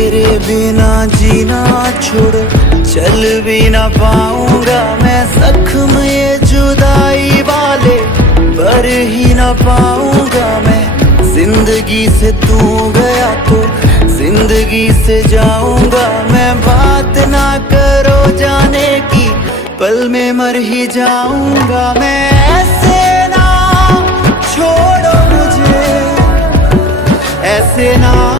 तेरे बिना जीना छोड़ो चल भी ना पाऊंगा मैं, जख्म ये जुदाई वाले भर ही ना पाऊंगा मैं। जिंदगी से तू गया तो जिंदगी से जाऊंगा मैं, बात ना करो जाने की पल में मर ही जाऊंगा मैं। ऐसे ना छोड़ो मुझे, ऐसे ना